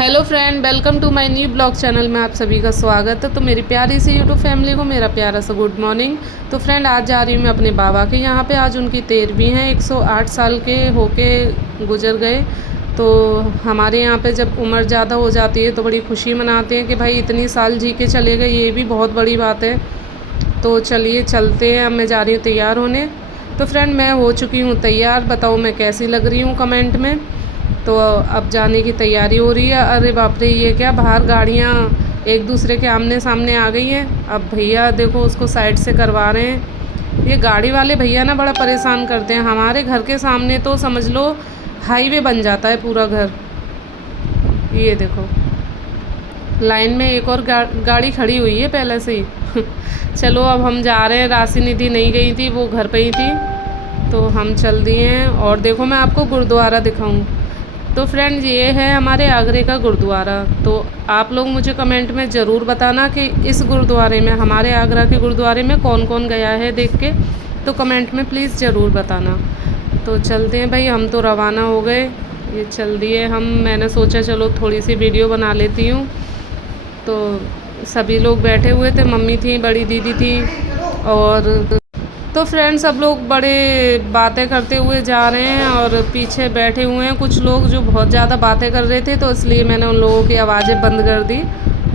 Hello friend, welcome to my new blog channel में आप सभी का स्वागत है। तो मेरी प्यारी सी यूट्यूब फैमिली को मेरा प्यारा सा गुड मॉर्निंग। तो फ्रेंड, आज जा रही हूँ मैं अपने बाबा के यहाँ पे। आज उनकी 13वीं है, 108 साल के होके गुजर गए। तो हमारे यहाँ पे जब उम्र ज़्यादा हो जाती है तो बड़ी खुशी मनाते हैं कि भाई इतनी साल जी के चले गए, ये भी बहुत बड़ी बात है। तो चलिए चलते हैं। अब मैं जा रही हूँ तैयार होने। तो फ्रेंड, मैं हो चुकी हूँ तैयार। बताओ मैं कैसी लग रही हूँ कमेंट में। तो अब जाने की तैयारी हो रही है। अरे बाप रे, ये क्या, बाहर गाड़ियाँ एक दूसरे के आमने सामने आ गई हैं। अब भैया देखो उसको साइड से करवा रहे हैं। ये गाड़ी वाले भैया ना बड़ा परेशान करते हैं। हमारे घर के सामने तो समझ लो हाईवे बन जाता है पूरा घर। ये देखो लाइन में एक और गाड़ी खड़ी हुई है पहले से ही। चलो अब हम जा रहे हैं। राशि निधि नहीं गई थी, वो घर पे ही थी, तो हम चल दिए हैं। और देखो मैं आपको गुरुद्वारा दिखाऊं। तो फ्रेंड्स, ये है हमारे आगरे का गुरुद्वारा। तो आप लोग मुझे कमेंट में ज़रूर बताना कि इस गुरुद्वारे में, हमारे आगरा के गुरुद्वारे में कौन कौन गया है देख के। तो कमेंट में प्लीज़ ज़रूर बताना। तो चलते हैं भाई, हम तो रवाना हो गए। ये चल दिए हम। मैंने सोचा चलो थोड़ी सी वीडियो बना लेती हूँ। तो सभी लोग बैठे हुए थे, मम्मी थी, बड़ी दीदी थी, और तो फ्रेंड्स सब लोग बड़े बातें करते हुए जा रहे हैं और पीछे बैठे हुए हैं कुछ लोग जो बहुत ज़्यादा बातें कर रहे थे। तो इसलिए मैंने उन लोगों की आवाज़ें बंद कर दी।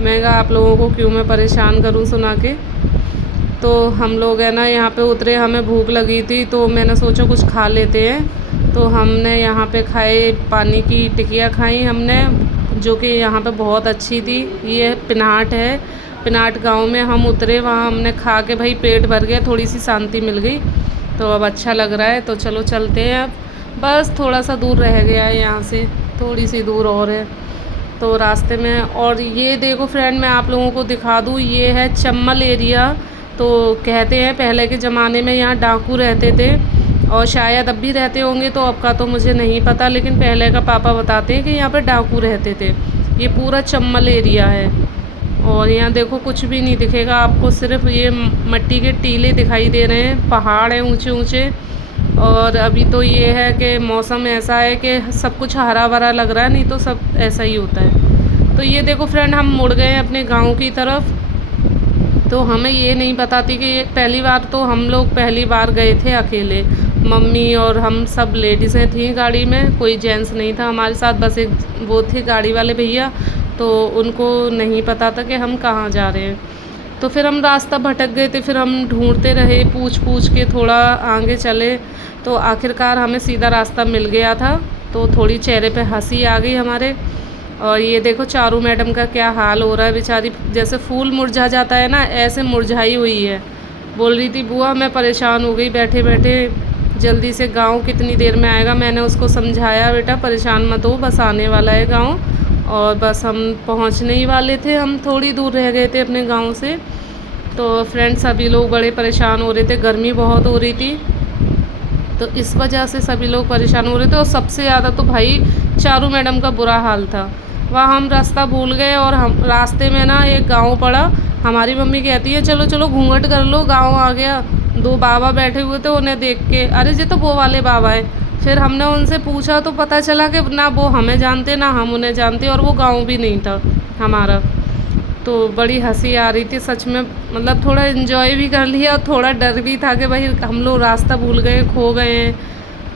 मैं कहा आप लोगों को क्यों मैं परेशान करूं सुना के। तो हम लोग है ना यहाँ पे उतरे, हमें भूख लगी थी तो मैंने सोचा कुछ खा लेते हैं। तो हमने यहाँ पे खाए, पानी की टिकिया खाई हमने, जो कि यहाँ पे बहुत अच्छी थी। ये पिनाट है, पिनाट गांव में हम उतरे, वहाँ हमने खा के भाई पेट भर गया, थोड़ी सी शांति मिल गई। तो अब अच्छा लग रहा है। तो चलो चलते हैं। अब बस थोड़ा सा दूर रह गया है यहाँ से, थोड़ी सी दूर और है तो रास्ते में। और ये देखो फ्रेंड, मैं आप लोगों को दिखा दूँ, ये है चम्मल एरिया। तो कहते हैं पहले के ज़माने में यहाँ डाकू रहते थे, और शायद अब भी रहते होंगे, तो अब का तो मुझे नहीं पता, लेकिन पहले का पापा बताते हैं कि यहाँ पर डाकू रहते थे। ये पूरा चम्मल एरिया है। और यहाँ देखो कुछ भी नहीं दिखेगा आपको, सिर्फ ये मट्टी के टीले दिखाई दे रहे हैं, पहाड़ हैं ऊंचे ऊंचे। और अभी तो ये है कि मौसम ऐसा है कि सब कुछ हरा भरा लग रहा है, नहीं तो सब ऐसा ही होता है। तो ये देखो फ्रेंड, हम मुड़ गए हैं अपने गांव की तरफ। तो हमें ये नहीं बताती कि पहली बार, तो हम लोग पहली बार गए थे अकेले, मम्मी और हम सब लेडीज़ें थी गाड़ी में, कोई जेंट्स नहीं था हमारे साथ, बस एक वो थे गाड़ी वाले भैया। तो उनको नहीं पता था कि हम कहाँ जा रहे हैं। तो फिर हम रास्ता भटक गए थे, फिर हम ढूंढते रहे, पूछ पूछ के थोड़ा आगे चले। तो आखिरकार हमें सीधा रास्ता मिल गया था। तो थोड़ी चेहरे पे हंसी आ गई हमारे। और ये देखो चारू मैडम का क्या हाल हो रहा है, बेचारी जैसे फूल मुरझा जाता है ना, ऐसे मुरझाई हुई है। बोल रही थी बुआ मैं परेशान हो गई बैठे बैठे, जल्दी से गांव कितनी देर में आएगा। मैंने उसको समझाया बेटा परेशान मत हो, बस आने वाला है गांव, और बस हम पहुंचने ही वाले थे, हम थोड़ी दूर रह गए थे अपने गांव से। तो फ्रेंड्स सभी लोग बड़े परेशान हो रहे थे, गर्मी बहुत हो रही थी, तो इस वजह से सभी लोग परेशान हो रहे थे। और सबसे ज़्यादा तो भाई चारू मैडम का बुरा हाल था। वहाँ हम रास्ता भूल गए और हम रास्ते में ना एक गांव पड़ा। हमारी मम्मी कहती है चलो चलो घूंघट कर लो, गांव आ गया। दो बाबा बैठे हुए थे, उन्हें देख के अरे ये तो वो वाले बाबा है। फिर हमने उनसे पूछा तो पता चला कि ना वो हमें जानते ना हम उन्हें जानते, और वो गांव भी नहीं था हमारा। तो बड़ी हंसी आ रही थी सच में, मतलब थोड़ा इन्जॉय भी कर लिया और थोड़ा डर भी था कि भाई हम लोग रास्ता भूल गए, खो गए हैं।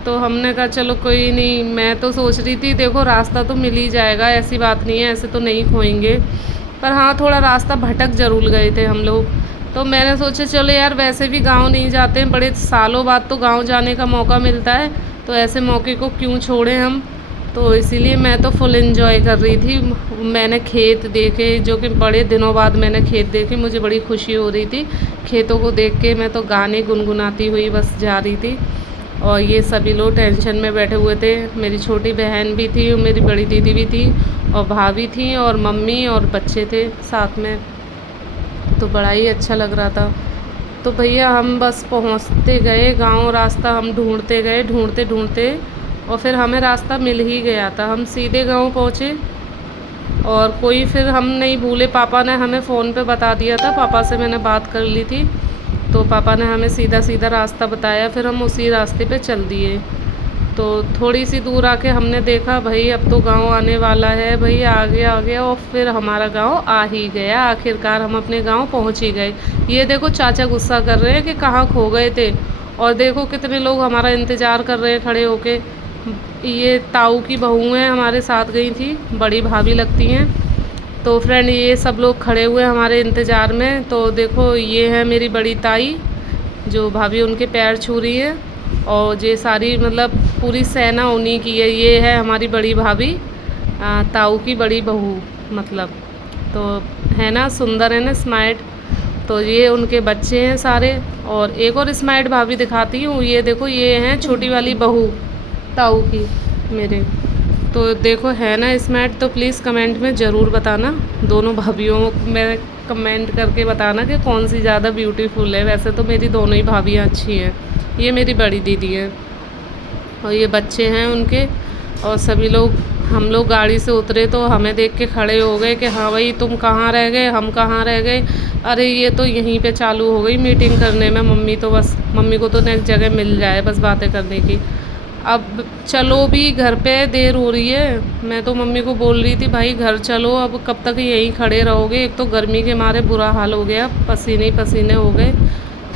तो हमने कहा चलो कोई नहीं। मैं तो सोच रही थी देखो रास्ता तो मिल ही जाएगा, ऐसी बात नहीं है, ऐसे तो नहीं खोएंगे। पर हाँ थोड़ा रास्ता भटक ज़रूर गए थे हम लोग। तो मैंने सोचा चलो यार वैसे भी गांव नहीं जाते हैं, बड़े सालों बाद तो गांव जाने का मौका मिलता है, तो ऐसे मौके को क्यों छोड़ें हम। तो इसीलिए मैं तो फुल एंजॉय कर रही थी। मैंने खेत देखे, जो कि बड़े दिनों बाद मैंने खेत देखे, मुझे बड़ी खुशी हो रही थी खेतों को देख के। मैं तो गाने गुनगुनाती हुई बस जा रही थी। और ये सभी लोग टेंशन में बैठे हुए थे। मेरी छोटी बहन भी थी, मेरी बड़ी दीदी भी थी, और भाभी थी, और मम्मी और बच्चे थे साथ में। तो बड़ा ही अच्छा लग रहा था। तो भैया हम बस पहुंचते गए गांव, रास्ता हम ढूंढते गए, ढूंढते ढूंढते, और फिर हमें रास्ता मिल ही गया था। हम सीधे गांव पहुंचे, और कोई फिर हम नहीं भूले, पापा ने हमें फ़ोन पे बता दिया था, पापा से मैंने बात कर ली थी, तो पापा ने हमें सीधा सीधा रास्ता बताया, फिर हम उसी रास्ते पे चल दिए। तो थोड़ी सी दूर आके हमने देखा भाई अब तो गांव आने वाला है, भाई आगे आ गया। और फिर हमारा गांव आ ही गया, आखिरकार हम अपने गांव पहुंच ही गए। ये देखो चाचा गुस्सा कर रहे हैं कि कहाँ खो गए थे, और देखो कितने लोग हमारा इंतज़ार कर रहे हैं खड़े होके। ये ताऊ की बहू हैं, हमारे साथ गई थी, बड़ी भाभी लगती हैं। तो फ्रेंड ये सब लोग खड़े हुए हैं हमारे इंतज़ार में। तो देखो ये है मेरी बड़ी ताई, जो भाभी उनके पैर छू रही है, और ये सारी मतलब पूरी सेना उन्हीं की है। ये है हमारी बड़ी भाभी, ताऊ की बड़ी बहू मतलब। तो है ना, सुंदर है ना स्मार्ट। तो ये उनके बच्चे हैं सारे। और एक और स्मार्ट भाभी दिखाती हूँ, ये देखो ये हैं छोटी वाली बहू ताऊ की मेरे। तो देखो है ना स्मार्ट। तो प्लीज़ कमेंट में ज़रूर बताना, दोनों भाभीयों में कमेंट करके बताना कि कौन सी ज़्यादा ब्यूटीफुल है। वैसे तो मेरी दोनों ही भाभियाँ अच्छी हैं। ये मेरी बड़ी दीदी है और ये बच्चे हैं उनके। और सभी लोग, हम लोग गाड़ी से उतरे तो हमें देख के खड़े हो गए कि हाँ भाई तुम कहाँ रह गए, हम कहाँ रह गए। अरे ये तो यहीं पे चालू हो गई मीटिंग करने में। मम्मी को तो नेक्स्ट जगह मिल जाए बस बातें करने की। अब चलो भी, घर पे देर हो रही है। मैं तो मम्मी को बोल रही थी भाई घर चलो, अब कब तक यहीं खड़े रहोगे। एक तो गर्मी के मारे बुरा हाल हो गया, पसीने ही पसीने हो गए।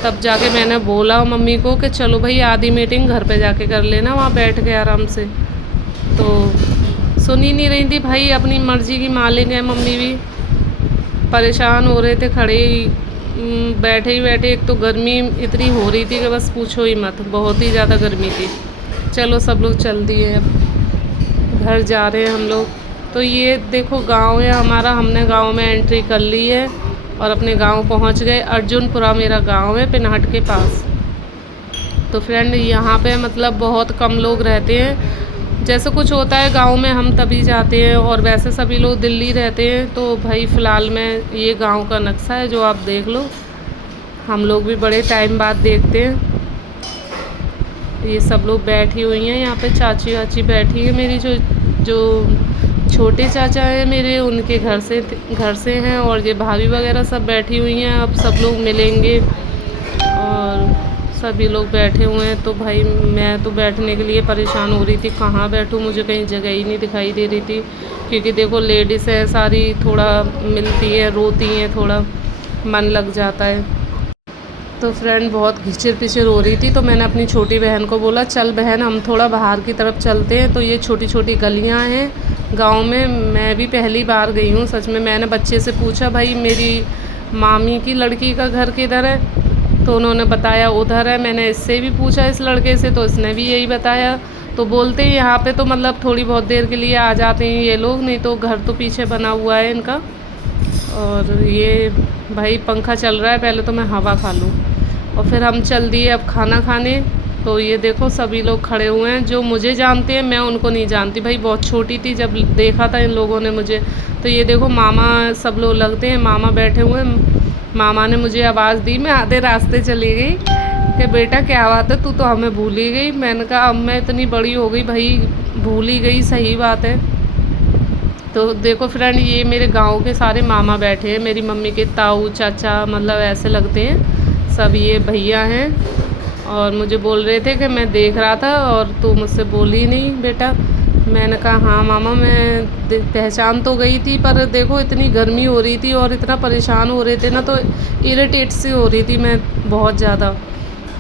तब जाके मैंने बोला मम्मी को कि चलो भाई आधी मीटिंग घर पे जाके कर लेना, वहाँ बैठ के आराम से। तो सुन ही नहीं रही थी भाई, अपनी मर्जी की मालिक है मम्मी भी। परेशान हो रहे थे खड़े ही बैठे ही बैठे। एक तो गर्मी इतनी हो रही थी कि बस पूछो ही मत, बहुत ही ज़्यादा गर्मी थी। चलो सब लोग चल दिए, अब घर जा रहे हैं हम लोग। तो ये देखो गांव है हमारा, हमने गांव में एंट्री कर ली है और अपने गांव पहुंच गए। अर्जुनपुरा मेरा गांव है, पिनहट के पास। तो फ्रेंड यहाँ पे मतलब बहुत कम लोग रहते हैं। जैसे कुछ होता है गांव में हम तभी जाते हैं, और वैसे सभी लोग दिल्ली रहते हैं। तो भाई फ़िलहाल में ये गांव का नक्शा है जो आप देख लो। हम लोग भी बड़े टाइम बाद देखते हैं। ये सब लोग बैठी हुई हैं यहाँ पे, चाची वाची बैठी है मेरी। जो छोटे चाचा हैं मेरे, उनके घर से हैं। और ये भाभी वगैरह सब बैठी हुई हैं। अब सब लोग मिलेंगे और सभी लोग बैठे हुए हैं। तो भाई मैं तो बैठने के लिए परेशान हो रही थी, कहाँ बैठूँ, मुझे कहीं जगह ही नहीं दिखाई दे रही थी। क्योंकि देखो लेडीज़ है सारी, थोड़ा मिलती है, रोती हैं, थोड़ा मन लग जाता है। तो फ्रेंड बहुत घिचर पिचर हो रही थी। तो मैंने अपनी छोटी बहन को बोला चल बहन हम थोड़ा बाहर की तरफ चलते हैं। तो ये छोटी छोटी गलियां हैं गांव में, मैं भी पहली बार गई हूँ सच में। मैंने बच्चे से पूछा भाई मेरी मामी की लड़की का घर किधर है, तो उन्होंने बताया उधर है। मैंने इससे भी पूछा इस लड़के से, तो इसने भी यही बताया। तो बोलते हैं यहाँ पे तो मतलब थोड़ी बहुत देर के लिए आ जाते हैं ये लोग, नहीं तो घर तो पीछे बना हुआ है इनका। और ये भाई पंखा चल रहा है, पहले तो मैं हवा खा लूँ। और फिर हम चल दिए अब खाना खाने। तो ये देखो सभी लोग खड़े हुए हैं, जो मुझे जानते हैं, मैं उनको नहीं जानती भाई। बहुत छोटी थी जब देखा था इन लोगों ने मुझे। तो ये देखो मामा सब लोग लगते हैं, मामा बैठे हुए हैं। मामा ने मुझे आवाज़ दी, मैं आधे रास्ते चली गई कि बेटा क्या बात है, तू तो हमें भूल ही गई। मैंने कहा अब मैं इतनी बड़ी हो गई भाई, भूल ही गई, सही बात है। तो देखो फ्रेंड ये मेरे गांव के सारे मामा बैठे हैं, मेरी मम्मी के ताऊ चाचा मतलब ऐसे लगते हैं सब। ये भैया हैं और मुझे बोल रहे थे कि मैं देख रहा था और तू मुझसे बोली नहीं बेटा। मैंने कहा हाँ मामा मैं पहचान तो गई थी, पर देखो इतनी गर्मी हो रही थी और इतना परेशान हो रहे थे ना, तो इरिटेट सी हो रही थी मैं बहुत ज़्यादा।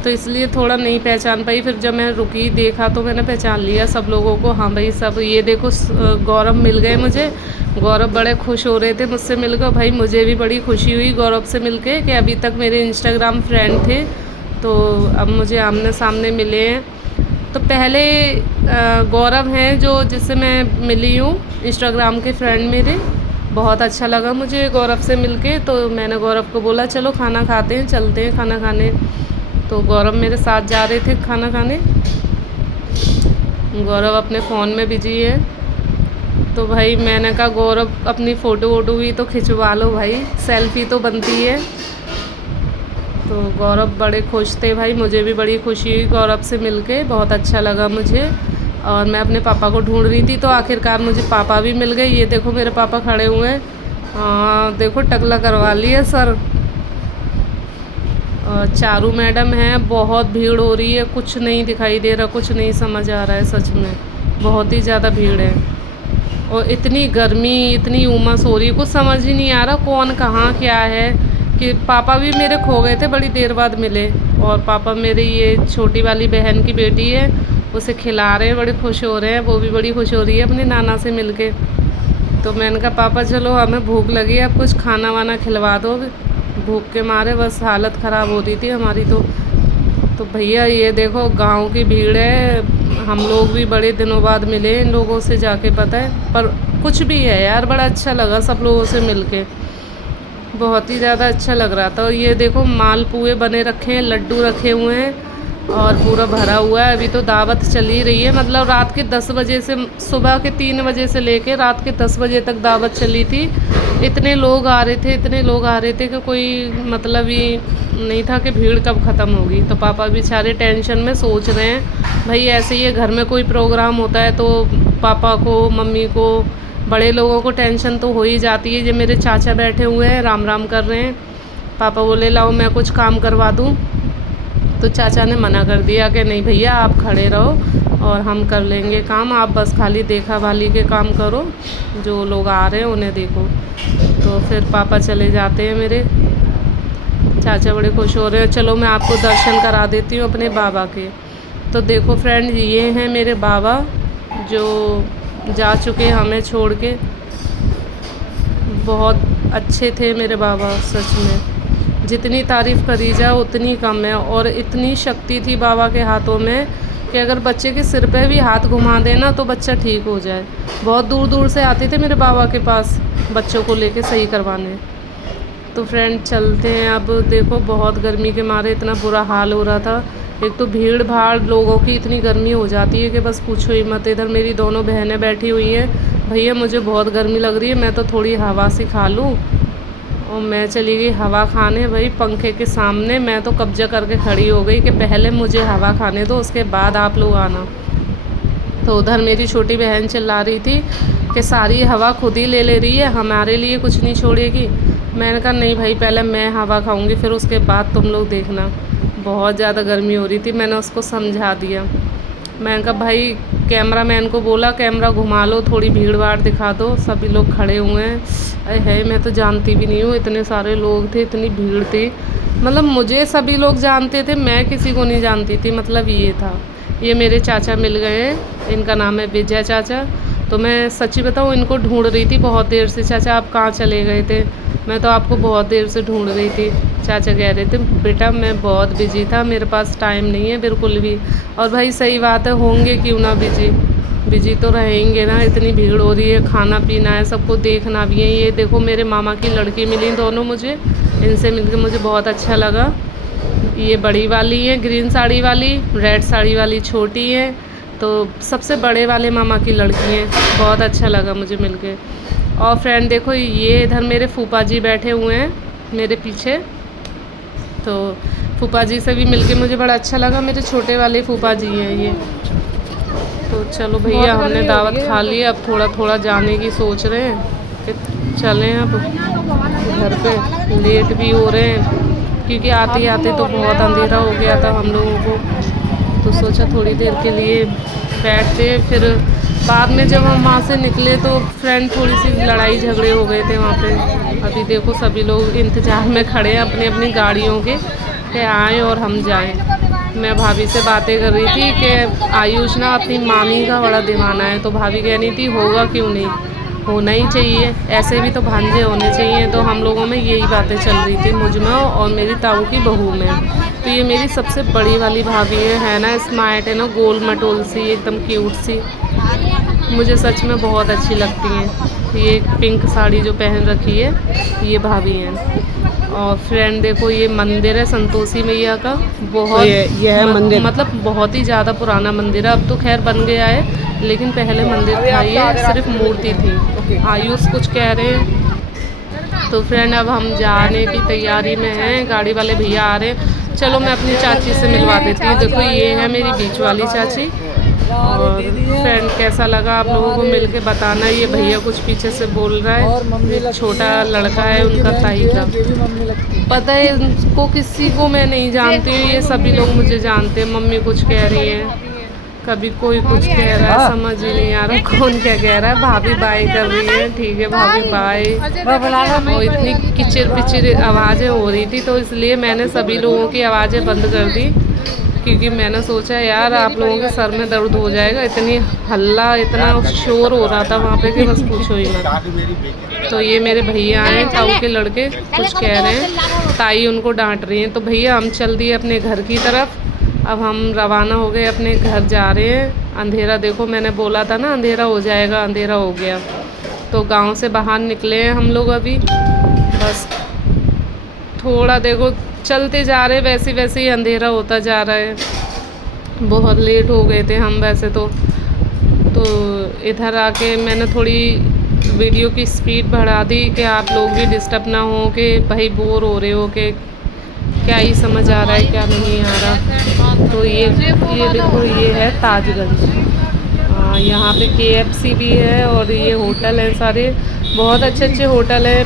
तो इसलिए थोड़ा नहीं पहचान पाई। फिर जब मैं रुकी देखा तो मैंने पहचान लिया सब लोगों को। हाँ भाई सब, ये देखो गौरव मिल गए मुझे। गौरव बड़े खुश हो रहे थे मुझसे मिलकर। भाई मुझे भी बड़ी खुशी हुई गौरव से मिलके कि अभी तक मेरे इंस्टाग्राम फ्रेंड थे, तो अब मुझे आमने सामने मिले हैं। तो पहले गौरव हैं जो जिससे मैं मिली हूँ, इंस्टाग्राम के फ्रेंड मेरे। बहुत अच्छा लगा मुझे गौरव से मिलके। तो मैंने गौरव को बोला चलो खाना खाते हैं, चलते हैं खाना खाने। तो गौरव मेरे साथ जा रहे थे खाना खाने। गौरव अपने फ़ोन में बिजी है। तो भाई मैंने कहा गौरव अपनी फ़ोटो वोटो भी तो खिंचवा लो भाई, सेल्फी तो बनती है। तो गौरव बड़े खुश थे भाई, मुझे भी बड़ी खुशी हुई गौरव से मिलके, बहुत अच्छा लगा मुझे। और मैं अपने पापा को ढूंढ रही थी, तो आखिरकार मुझे पापा भी मिल गए। ये देखो मेरे पापा खड़े हुए हैं। देखो टकला करवा लिया सर। चारू मैडम हैं। बहुत भीड़ हो रही है, कुछ नहीं दिखाई दे रहा, कुछ नहीं समझ आ रहा है, सच में बहुत ही ज़्यादा भीड़ है। और इतनी गर्मी, इतनी उमस हो रही है, कुछ समझ ही नहीं आ रहा कौन कहाँ क्या है। कि पापा भी मेरे खो गए थे, बड़ी देर बाद मिले। और पापा मेरी ये छोटी वाली बहन की बेटी है, उसे खिला रहे हैं, बड़े खुश हो रहे हैं, वो भी बड़ी खुश हो रही है अपनी नाना से मिलके। तो मैंने कहा पापा चलो हमें भूख लगी है, अब कुछ खाना वाना खिलवा दो, भूख के मारे बस हालत ख़राब हो रही थी हमारी। तो भैया ये देखो गांव की भीड़ है, हम लोग भी बड़े दिनों बाद मिले इन लोगों से जाके, पता है। पर कुछ भी है यार, बड़ा अच्छा लगा सब लोगों से मिलके, बहुत ही ज़्यादा अच्छा लग रहा था। और ये देखो मालपुए बने रखे हैं, लड्डू रखे हुए हैं और पूरा भरा हुआ है। अभी तो दावत चल ही रही है, मतलब रात के 10 बजे से, सुबह के 3 बजे से लेके रात के 10 बजे तक दावत चली थी। इतने लोग आ रहे थे, इतने लोग आ रहे थे कि कोई मतलब ही नहीं था कि भीड़ कब ख़त्म होगी। तो पापा बेचारे टेंशन में सोच रहे हैं, भाई ऐसे ही घर में कोई प्रोग्राम होता है तो पापा को, मम्मी को, बड़े लोगों को टेंशन तो हो ही जाती है। ये मेरे चाचा बैठे हुए हैं, राम राम कर रहे हैं। पापा बोले लाओ मैं कुछ काम करवा दूँ, तो चाचा ने मना कर दिया कि नहीं भैया आप खड़े रहो और हम कर लेंगे काम, आप बस खाली देखा भाली के काम करो, जो लोग आ रहे हैं उन्हें देखो। तो फिर पापा चले जाते हैं मेरे, चाचा बड़े खुश हो रहे हैं। चलो मैं आपको दर्शन करा देती हूँ अपने बाबा के। तो देखो फ्रेंड, ये हैं मेरे बाबा जो जा चुके हमें छोड़ के। बहुत अच्छे थे मेरे बाबा, सच में जितनी तारीफ़ करी जाए उतनी कम है। और इतनी शक्ति थी बाबा के हाथों में कि अगर बच्चे के सिर पे भी हाथ घुमा देना तो बच्चा ठीक हो जाए। बहुत दूर दूर से आते थे मेरे बाबा के पास बच्चों को लेके सही करवाने। तो फ्रेंड चलते हैं। अब देखो बहुत गर्मी के मारे इतना बुरा हाल हो रहा था। एक तो भीड़ भाड़ लोगों की इतनी गर्मी हो जाती है कि बस पूछो ही मत। इधर मेरी दोनों बहनें बैठी हुई हैं, भैया मुझे बहुत गर्मी लग रही है, मैं तो थोड़ी हवा सी खा लूँ। और मैं चली गई हवा खाने, भाई पंखे के सामने मैं तो कब्जा करके खड़ी हो गई कि पहले मुझे हवा खाने दो, उसके बाद आप लोग आना। तो उधर मेरी छोटी बहन चिल्ला रही थी कि सारी हवा खुद ही ले रही है, हमारे लिए कुछ नहीं छोड़ेगी। मैंने कहा नहीं भाई, पहले मैं हवा खाऊंगी, फिर उसके बाद तुम लोग देखना। बहुत ज़्यादा गर्मी हो रही थी, मैंने उसको समझा दिया। मैंने कहा भाई कैमरामैन को बोला कैमरा घुमा लो, थोड़ी भीड़ भाड़ दिखा दो। सभी लोग खड़े हुए हैं, अरे है मैं तो जानती भी नहीं हूँ, इतने सारे लोग थे, इतनी भीड़ थी। मतलब मुझे सभी लोग जानते थे, मैं किसी को नहीं जानती थी, मतलब ये था। ये मेरे चाचा मिल गए हैं, इनका नाम है विजय चाचा। तो मैं सच्ची बताऊँ इनको ढूंढ रही थी बहुत देर से। चाचा आप कहाँ चले गए थे, मैं तो आपको बहुत देर से ढूंढ रही थी। चाचा कह रहे थे बेटा मैं बहुत बिजी था, मेरे पास टाइम नहीं है बिल्कुल भी। और भाई सही बात है, होंगे क्यों ना बिजी, बिजी तो रहेंगे ना, इतनी भीड़ हो रही है, खाना पीना है, सबको देखना भी है। ये देखो मेरे मामा की लड़की मिली दोनों मुझे, इनसे मिलकर मुझे बहुत अच्छा लगा। ये बड़ी वाली है ग्रीन साड़ी वाली, रेड साड़ी वाली छोटी है, तो सबसे बड़े वाले मामा की लड़की है। बहुत अच्छा लगा मुझे मिलके। और फ्रेंड देखो ये इधर मेरे फूफा जी बैठे हुए हैं मेरे पीछे, तो फूफा जी से भी मिलके मुझे बड़ा अच्छा लगा। मेरे छोटे वाले फूफा जी हैं ये। तो चलो भैया हमने दावत खा ली, अब थोड़ा थोड़ा जाने की सोच रहे हैं कि चलें अब घर पे, लेट भी हो रहे हैं क्योंकि आते आते तो बहुत अंधेरा हो गया था हम लोगों को। तो सोचा थोड़ी देर के लिए बैठते, फिर बाद में जब हम वहाँ से निकले तो फ्रेंड थोड़ी सी लड़ाई झगड़े हो गए थे वहाँ पे। अभी देखो सभी लोग इंतज़ार में खड़े हैं अपनी अपनी गाड़ियों के कि आएँ और हम जाएं। मैं भाभी से बातें कर रही थी कि आयुष ना अपनी मामी का बड़ा दीवाना है, तो भाभी कह रही थी होगा क्यों नहीं, होना ही चाहिए, ऐसे भी तो भांजे होने चाहिए। तो हम लोगों में यही बातें चल रही थी, मुझ में और मेरी ताऊ की बहू में। तो ये मेरी सबसे बड़ी वाली भाभी है ना, स्मार्ट है ना, गोल मटोल सी, एकदम क्यूट सी, मुझे सच में बहुत अच्छी लगती हैं। ये पिंक साड़ी जो पहन रखी है ये भाभी हैं। और फ्रेंड देखो ये मंदिर है संतोषी मैया का, बहुत ये है मंदिर, मतलब बहुत ही ज़्यादा पुराना मंदिर है। अब तो खैर बन गया है, लेकिन पहले मंदिर था, ये सिर्फ मूर्ति थी। आयुष कुछ कह रहे हैं। तो फ्रेंड अब हम जाने की तैयारी में हैं, गाड़ी वाले भैया आ रहे हैं। चलो मैं अपनी चाची से मिलवा देती हूँ। देखो ये है मेरी बीच वाली चाची, और फ्रेंड कैसा लगा आप लोगों को मिलके बताना। ये भैया कुछ पीछे से बोल रहा है, एक छोटा लड़का है उनका ताई का। पता है इनको किसी को मैं नहीं जानती हूँ, ये सभी लोग मुझे जानते हैं। मम्मी कुछ कह रही है, कभी कोई कुछ कह रहा है, समझ ही नहीं आ रहा कौन क्या कह रहा है। भाभी बाय कर रही है, ठीक है भाभी बाय। और इतनी किचिर पिचिर आवाज़ें हो रही थी तो इसलिए मैंने सभी लोगों की आवाज़ें बंद कर दी, क्योंकि मैंने सोचा यार आप लोगों के सर में दर्द हो जाएगा। इतनी हल्ला इतना शोर हो रहा था वहाँ पे कि बस पूछो ही मत। तो ये मेरे भैया हैं, ताऊ के लड़के कुछ कह रहे हैं, ताई उनको डांट रही हैं। तो भैया हम चल दिए अपने घर की तरफ। अब हम रवाना हो गए, अपने घर जा रहे हैं। अंधेरा देखो, मैंने बोला था ना अंधेरा हो जाएगा, अंधेरा हो गया। तो गांव से बाहर निकले हैं हम लोग अभी, बस थोड़ा देखो चलते जा रहे, वैसे वैसे ही अंधेरा होता जा रहा है। बहुत लेट हो गए थे हम वैसे तो इधर आके मैंने थोड़ी वीडियो की स्पीड बढ़ा दी कि आप लोग भी डिस्टर्ब ना हो, कि भाई बोर हो रहे हो कि क्या ही समझ आ रहा है क्या नहीं आ रहा। तो ये देखो ये है ताजगंज। यहाँ पे KFC भी है और ये होटल है सारे, बहुत अच्छे अच्छे होटल है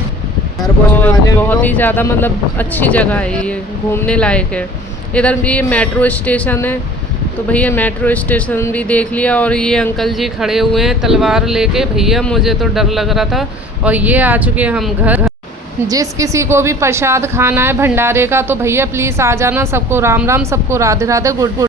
और बहुत ही ज़्यादा मतलब अच्छी जगह है, ये घूमने लायक है। इधर भी ये मेट्रो स्टेशन है, तो भैया मेट्रो स्टेशन भी देख लिया। और ये अंकल जी खड़े हुए हैं तलवार लेके, भैया मुझे तो डर लग रहा था। और ये आ चुके हैं हम घर। जिस किसी को भी प्रसाद खाना है भंडारे का तो भैया प्लीज़ आ जाना। सबको राम राम, सबको राधे राधे, गुड गुड।